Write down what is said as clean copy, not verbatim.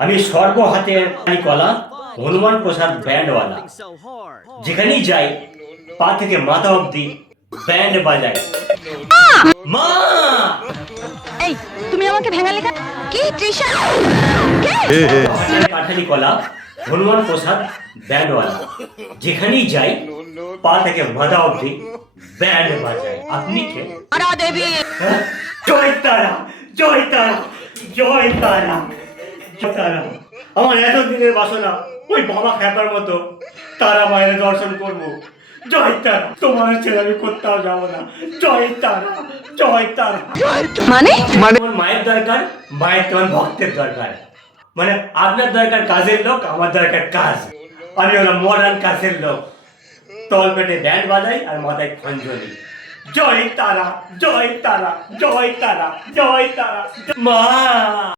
আমি সর্ব হাতে কলা হনুমান প্রসাদ ব্যান্ডওয়ালা, যেখানেই যাই পা থেকে মাথা অব্দি ব্যান্ড বাজায়। মা! এই তুমি আমাকে ভেঙালে কেন? কি তৃষা? কাঠালি কলা হনুমান প্রসাদ ব্যান্ডওয়ালা, যেখানেই যাই পা থেকে মাথা অব্দি ব্যান্ড বাজায়। আপনি কে? তারা দেবী। হ্যাঁ? জয় তারা, জয় তারা, জয় তারা, জয় তারা। আমার এতদিনের বাসনা ওই বাবা খ্যাপার মতো তারা মায়ের দর্শন করবো। জয় তারা, তোমার ছেলে আমি কোথাও যাবো না। জয় তারা, জয় তারা। মানে আমার মায়ের দরকার, মায়ের তোমার ভক্তের দরকার। মানে আপনার দরকার কাজের লোক, আমার দরকার কাজ। আমি হলাম মডার্ন কাজের লোক, তল পেটে ব্যান্ড বাজাই আর মাথায় খঞ্জনি। জয় তারা, জয় তারা, জয় তারা, জয় তারা। মা!